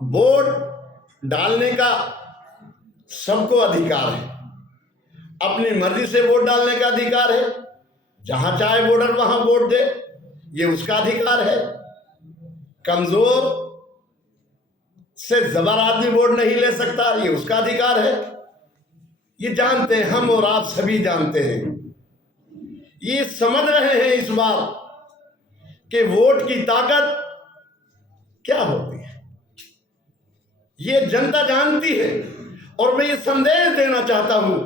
Vote डालने का सबको अधिकार है, अपनी मर्जी से वोट डालने का अधिकार है। जहां चाहे वोटर वहां वोट दे, ये उसका अधिकार है। कमजोर से जबर आदमी वोट नहीं ले सकता, ये उसका अधिकार है। ये जानते हैं, हम और आप सभी जानते हैं, ये समझ रहे हैं इस बार कि वोट की ताकत क्या होती है। ये जनता जानती है। और मैं ये संदेश देना चाहता हूं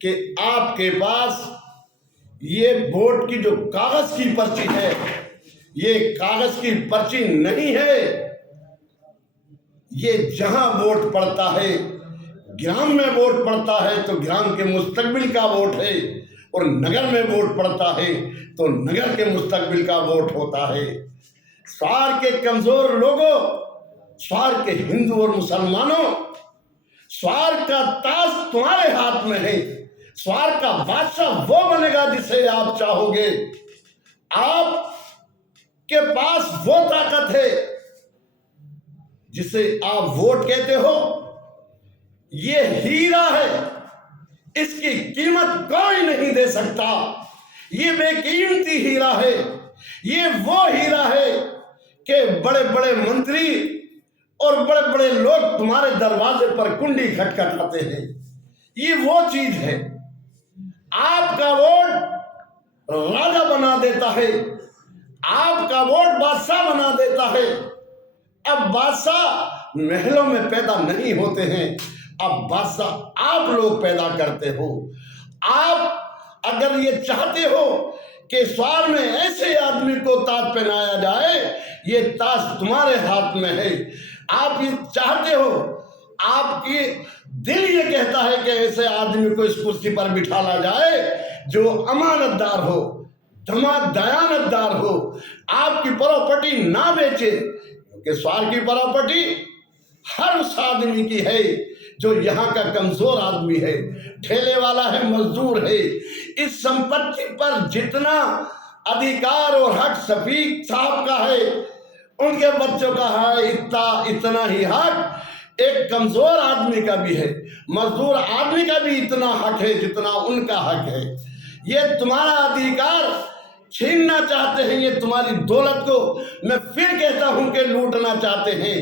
कि आपके पास ये वोट की जो कागज की पर्ची है, ये कागज की पर्ची नहीं है। ये जहां वोट पड़ता है, ग्राम में वोट पड़ता है तो ग्राम के मुस्तकबिल का वोट है, और नगर में वोट पड़ता है तो नगर के मुस्तकबिल का वोट होता है। स्वार के कमजोर लोगों, स्वार के हिंदू और मुसलमानों, स्वार का ताज तुम्हारे हाथ में है। स्वार का बादशाह वो बनेगा जिसे आप चाहोगे। आप के पास वो ताकत है जिसे आप वोट कहते हो। ये हीरा है, इसकी कीमत कोई नहीं दे सकता। ये बेकीमती हीरा है। ये वो हीरा है कि बड़े बड़े मंत्री और बड़े बड़े लोग तुम्हारे दरवाजे पर कुंडी खटखटाते हैं। ये वो चीज है। आपका वोट राजा बना देता है, आपका वोट बादशाह बना देता है। अब बादशाह महलों में पैदा नहीं होते हैं, अब बादशाह आप लोग पैदा करते हो। आप अगर ये चाहते हो कि स्वार में ऐसे आदमी को ताज पहनाया जाए, ये ताज तुम्हारे हाथ में है। आप ये चाहते हो, आपकी दिल ये कहता है कि ऐसे आदमी को इस कुर्सी पर बिठाला जाए जो अमानतदार हो, दयानतदार हो, आपकी प्रॉपर्टी ना बेचे, क्योंकि स्वार की प्रॉपर्टी हर उस आदमी की है जो यहाँ का कमजोर आदमी है, ठेले वाला है, मजदूर है। इस संपत्ति पर जितना अधिकार और हक शफीक साहब का है, उनके बच्चों का है, इतना ही हक एक कमजोर आदमी का भी है, मजदूर आदमी का भी इतना हक है जितना उनका हक है। ये तुम्हारा अधिकार छीनना चाहते हैं, ये तुम्हारी दौलत को मैं फिर कहता हूं कि लूटना चाहते हैं।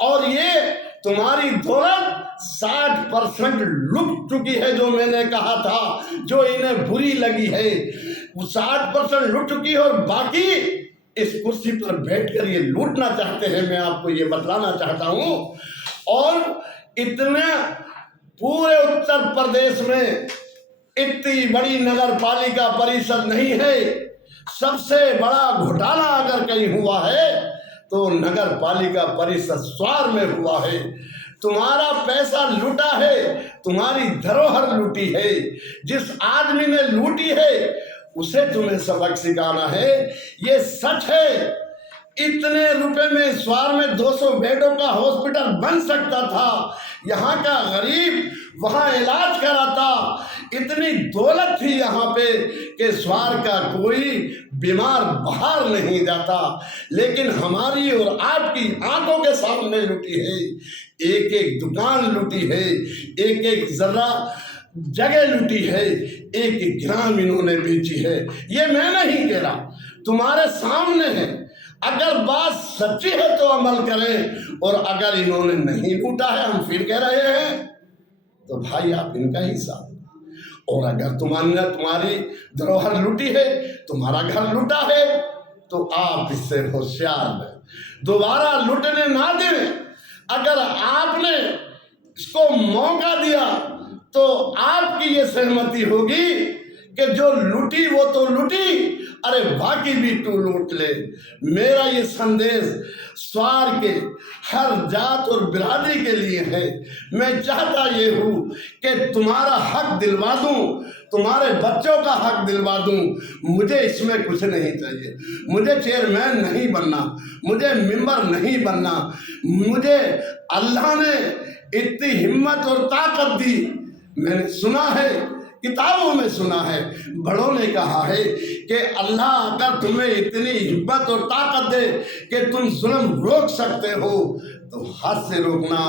और ये तुम्हारी दौलत 60% लुट चुकी है। जो मैंने कहा था, जो इन्हें बुरी लगी है, वो 60% लुट चुकी है, और बाकी इस कुर्सी पर बैठकर ये लूटना चाहते हैं। मैं आपको ये बतलाना चाहता हूं। और इतने पूरे उत्तर प्रदेश में इतनी बड़ी नगर पालिका परिषद नहीं है। सबसे बड़ा घोटाला अगर कहीं हुआ है तो नगर पालिका परिषद स्वार में हुआ है। तुम्हारा पैसा लूटा है, तुम्हारी धरोहर लूटी है। जिस आदमी ने लूटी है उसे तुम्हें सबक सिखाना है। ये सच है। इतने रुपए में स्वार में 200 बेडों का हॉस्पिटल बन सकता था। यहाँ का गरीब वहाँ इलाज कराता। इतनी दौलत थी यहाँ पे कि स्वार का कोई बीमार बाहर नहीं जाता। लेकिन हमारी और आपकी आंखों के सामने लूटी है। एक एक दुकान लूटी है, एक एक जरा जगह लूटी है, एक एक ग्राम इन्होंने बेची है। ये मैं नहीं कह रहा, तुम्हारे सामने है। अगर बात सच्ची है तो अमल करें, और अगर इन्होंने नहीं लूटा है, हम फिर कह रहे हैं, तो भाई आप इनका ही साथ। और अगर तुम्हारी धरोहर लूटी है, तुम्हारा घर लूटा है, तो आप इससे होशियार हैं, दोबारा लूटने ना दें। अगर आपने इसको मौका दिया तो आपकी ये सहमति होगी कि जो लूटी वो तो लूटी, अरे बाकी भी तू लूट ले। मेरा ये संदेश स्वार के हर जात और बिरादरी के लिए है। मैं चाहता ये हूँ कि तुम्हारा हक दिलवा दूँ, तुम्हारे बच्चों का हक दिलवा दूँ। मुझे इसमें कुछ नहीं चाहिए। मुझे चेयरमैन नहीं बनना, मुझे मेंबर नहीं बनना। मुझे अल्लाह ने इतनी हिम्मत और ताकत दी। मैंने सुना है किताबों में सुना है, बड़ों ने कहा है कि अल्लाह अगर तुम्हें इतनी हिम्मत और ताकत दे कि तुम जुल्म रोक सकते हो तो हाथ से रोकना,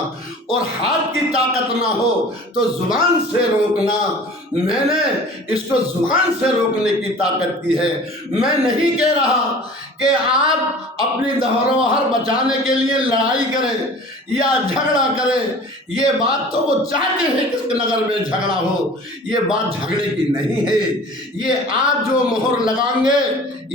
और हाथ की ताकत ना हो तो जुबान से रोकना। मैंने इसको जुबान से रोकने की ताकत की है। मैं नहीं कह रहा कि आप अपनी धरोहर बचाने के लिए लड़ाई करें या झगड़ा करें। ये बात तो वो चाहते हैं कि नगर में झगड़ा हो, ये बात झगड़े की नहीं है। ये आप जो मोहर लगाएंगे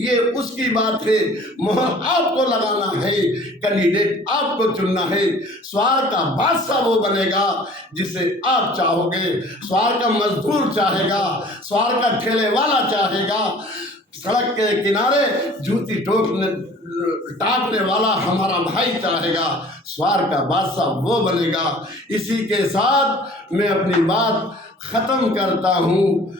ये उसकी बात है। मोहर आपको लगाना है, कैंडिडेट आपको चुनना है। स्वार का बादशाह वो बनेगा जिसे आप चाहोगे, स्वार का मजदूर चाहेगा, स्वार का ठेले वाला चाहेगा, सड़क के किनारे जूती टाकने वाला हमारा भाई चाहेगा। स्वार का बादशाह वो बनेगा। इसी के साथ मैं अपनी बात खत्म करता हूँ।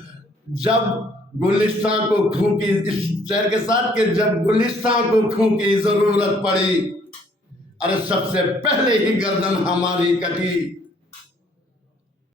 जब गुलिस्तान को खून की, इस शेर के साथ कि जब गुलिस्तान को खून की जरूरत पड़ी, अरे सबसे पहले ही गर्दन हमारी कटी।